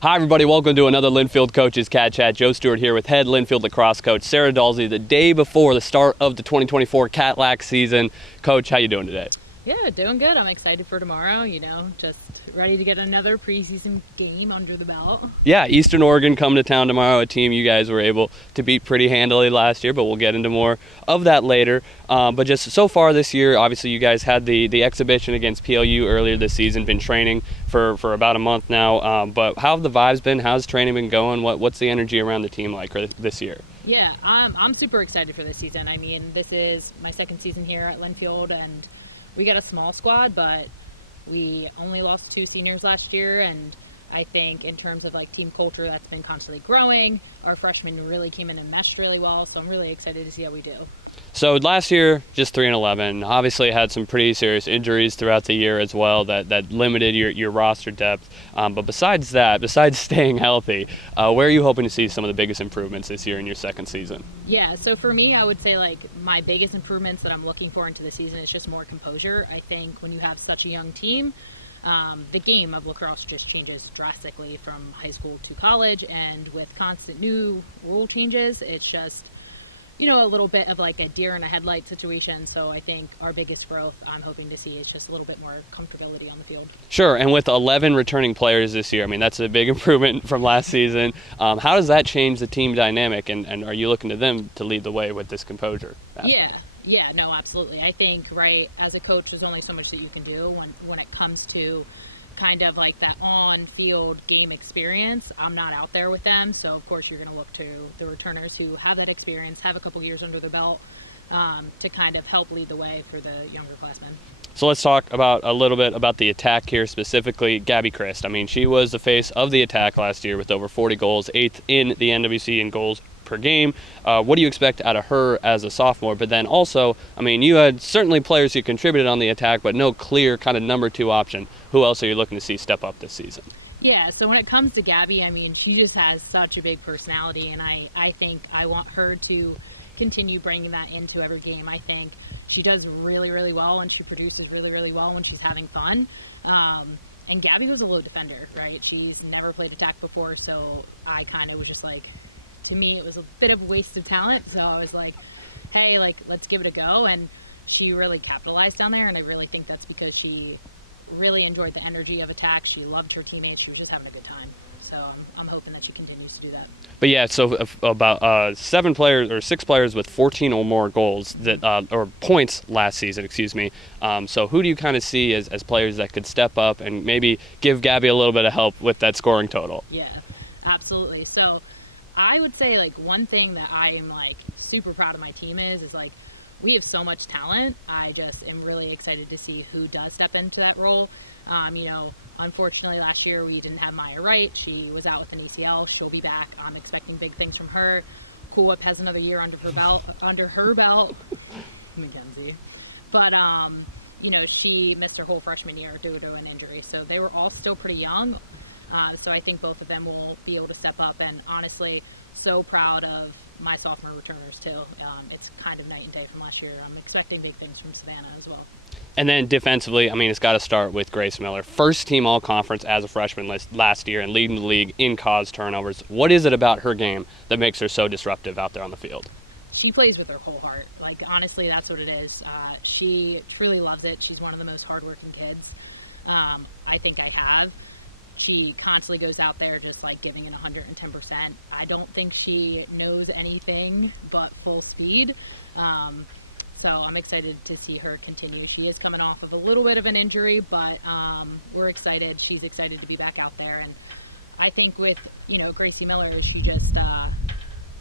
Hi, everybody. Welcome to another Linfield Coaches CatChat. Joe Stewart here with head Linfield lacrosse coach Sarah Dalsey the day before the start of the 2024 Cat-Lac season. Coach, how you doing today? Yeah, doing good. I'm excited for tomorrow, just ready to get another preseason game under the belt. Yeah, Eastern Oregon come to town tomorrow, a team you guys were able to beat pretty handily last year, but we'll get into more of that later. But just so far this year, obviously you guys had the exhibition against PLU earlier this season, been training for about a month now. But how have the vibes been? How's training been going? What's the energy around the team like this year? Yeah, I'm super excited for this season. I mean, this is my second season here at Linfield, and we got a small squad, but we only lost 2 seniors last year, and I think in terms of team culture, that's been constantly growing. Our freshmen really came in and meshed really well, so I'm really excited to see how we do. So last year, just 3-11. Obviously had some pretty serious injuries throughout the year as well that limited your roster depth. But besides staying healthy, where are you hoping to see some of the biggest improvements this year in your second season? Yeah, so for me, I would say my biggest improvements that I'm looking for into the season is just more composure. I think when you have such a young team, the game of lacrosse just changes drastically from high school to college, and with constant new rule changes, it's just a little bit of a deer in a headlight situation. So I think our biggest growth I'm hoping to see is just a little bit more comfortability on the field. Sure, and with 11 returning players this year, I mean, that's a big improvement from last season. How does that change the team dynamic, and are you looking to them to lead the way with this composure? Yeah, no, absolutely. I think, as a coach, there's only so much that you can do when it comes to kind of that on-field game experience. I'm not out there with them, so of course you're going to look to the returners who have that experience, have a couple years under their belt, to kind of help lead the way for the younger classmen. So let's talk a little bit about the attack here, specifically Gabby Christ. I mean, she was the face of the attack last year with over 40 goals, 8th in the NWC in goals per game. What do you expect out of her as a sophomore? But then also, I mean, you had certainly players who contributed on the attack, but no clear kind of number 2 option. Who else are you looking to see step up this season? Yeah, so when it comes to Gabby, I mean, she just has such a big personality, and I think I want her to continue bringing that into every game. I think she does really, really well, and she produces really, really well when she's having fun. And Gabby was a low defender, right? She's never played attack before, so I kind of was just to me, it was a bit of a waste of talent. So I was hey, let's give it a go. And she really capitalized down there, and I really think that's because she really enjoyed the energy of attack. She loved her teammates. She was just having a good time. So I'm hoping that she continues to do that. But yeah, so about 6 players with 14 or more goals or points last season, excuse me. So who do you kind of see as players that could step up and maybe give Gabby a little bit of help with that scoring total? Yeah, absolutely. So I would say one thing that I am super proud of my team is we have so much talent. I just am really excited to see who does step into that role. Unfortunately, last year we didn't have Maya Wright. She was out with an ACL. She'll be back. I'm expecting big things from her. Cool Whip has another year under her belt. Mackenzie. But, she missed her whole freshman year due to an injury. So they were all still pretty young. So I think both of them will be able to step up, and honestly, so proud of my sophomore returners too. It's kind of night and day from last year. I'm expecting big things from Savannah as well. And then defensively, I mean, it's got to start with Grace Miller. First team all-conference as a freshman last year and leading the league in caused turnovers. What is it about her game that makes her so disruptive out there on the field? She plays with her whole heart. Honestly, that's what it is. She truly loves it. She's one of the most hardworking kids I think I have. She constantly goes out there just giving it 110%. I don't think she knows anything but full speed. So I'm excited to see her continue. She is coming off of a little bit of an injury, but we're excited. She's excited to be back out there. And I think with, Gracie Miller, she just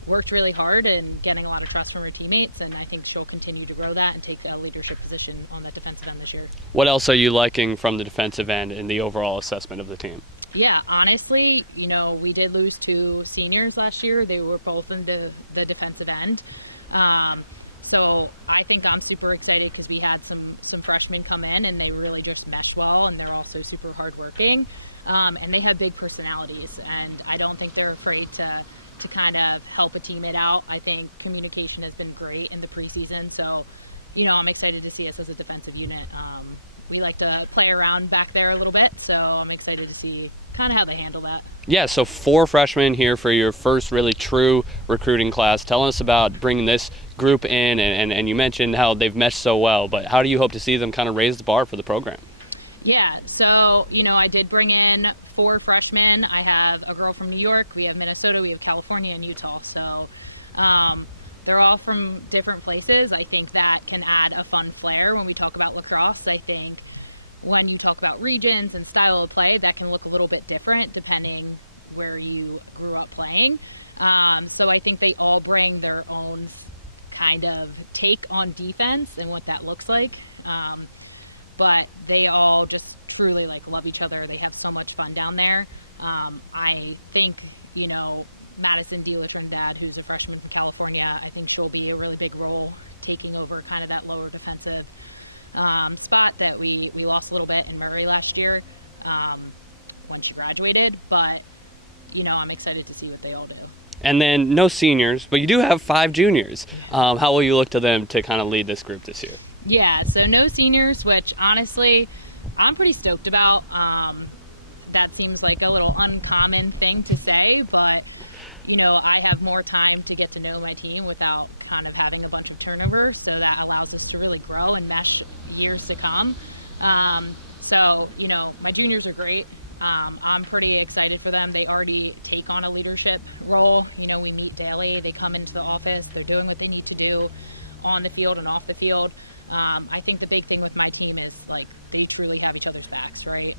worked really hard and getting a lot of trust from her teammates, and I think she'll continue to grow that and take a leadership position on that defensive end this year. What else are you liking from the defensive end in the overall assessment of the team? Yeah, honestly, we did lose 2 seniors last year. They were both in the defensive end. So I think I'm super excited because we had some freshmen come in and they really just mesh well, and they're also super hardworking. And they have big personalities, and I don't think they're afraid to kind of help a teammate out. I think communication has been great in the preseason, so I'm excited to see us as a defensive unit. We like to play around back there a little bit, so I'm excited to see kind of how they handle that. Yeah, so 4 freshmen here for your first really true recruiting class. Tell us about bringing this group in, and you mentioned how they've meshed so well, but how do you hope to see them kind of raise the bar for the program? Yeah, so, I did bring in 4 freshmen. I have a girl from New York, we have Minnesota, we have California, and Utah. So they're all from different places. I think that can add a fun flair when we talk about lacrosse. I think when you talk about regions and style of play, that can look a little bit different depending where you grew up playing. So I think they all bring their own kind of take on defense and what that looks like. But they all just truly love each other. They have so much fun down there. I think, Madison De La Trinidad, who's a freshman from California, I think she'll be a really big role taking over kind of that lower defensive spot that we lost a little bit in Murray last year when she graduated. But, I'm excited to see what they all do. And then no seniors, but you do have 5 juniors. Yeah. How will you look to them to kind of lead this group this year? Yeah, so no seniors, which honestly I'm pretty stoked about. That seems like a little uncommon thing to say, but I have more time to get to know my team without kind of having a bunch of turnover, so that allows us to really grow and mesh years to come. So my juniors are great. I'm pretty excited for them. They already take on a leadership role. We meet daily. They come into the office. They're doing what they need to do on the field and off the field. I think the big thing with my team is they truly have each other's backs, right?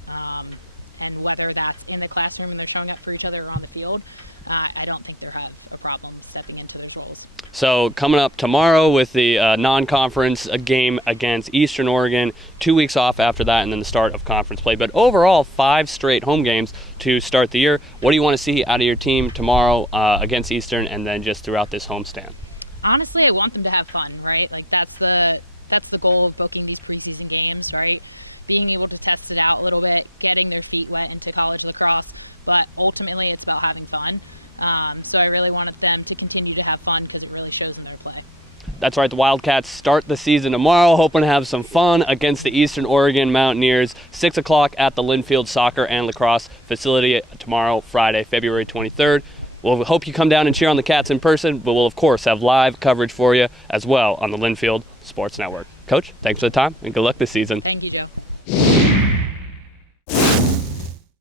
And whether that's in the classroom and they're showing up for each other or on the field, I don't think they'll have a problem stepping into those roles. So coming up tomorrow with the non-conference game against Eastern Oregon, 2 weeks off after that, and then the start of conference play. But overall, 5 straight home games to start the year. What do you want to see out of your team tomorrow against Eastern, and then just throughout this homestand? Honestly, I want them to have fun, right? That's the goal of booking these preseason games, right? Being able to test it out a little bit, getting their feet wet into college lacrosse, but ultimately it's about having fun. So I really wanted them to continue to have fun because it really shows in their play. That's right, the Wildcats start the season tomorrow, hoping to have some fun against the Eastern Oregon Mountaineers. 6 o'clock at the Linfield Soccer and Lacrosse facility tomorrow, Friday, February 23rd. We'll hope you come down and cheer on the Cats in person, but we'll, of course, have live coverage for you as well on the Linfield Sports Network. Coach, thanks for the time, and good luck this season. Thank you, Joe.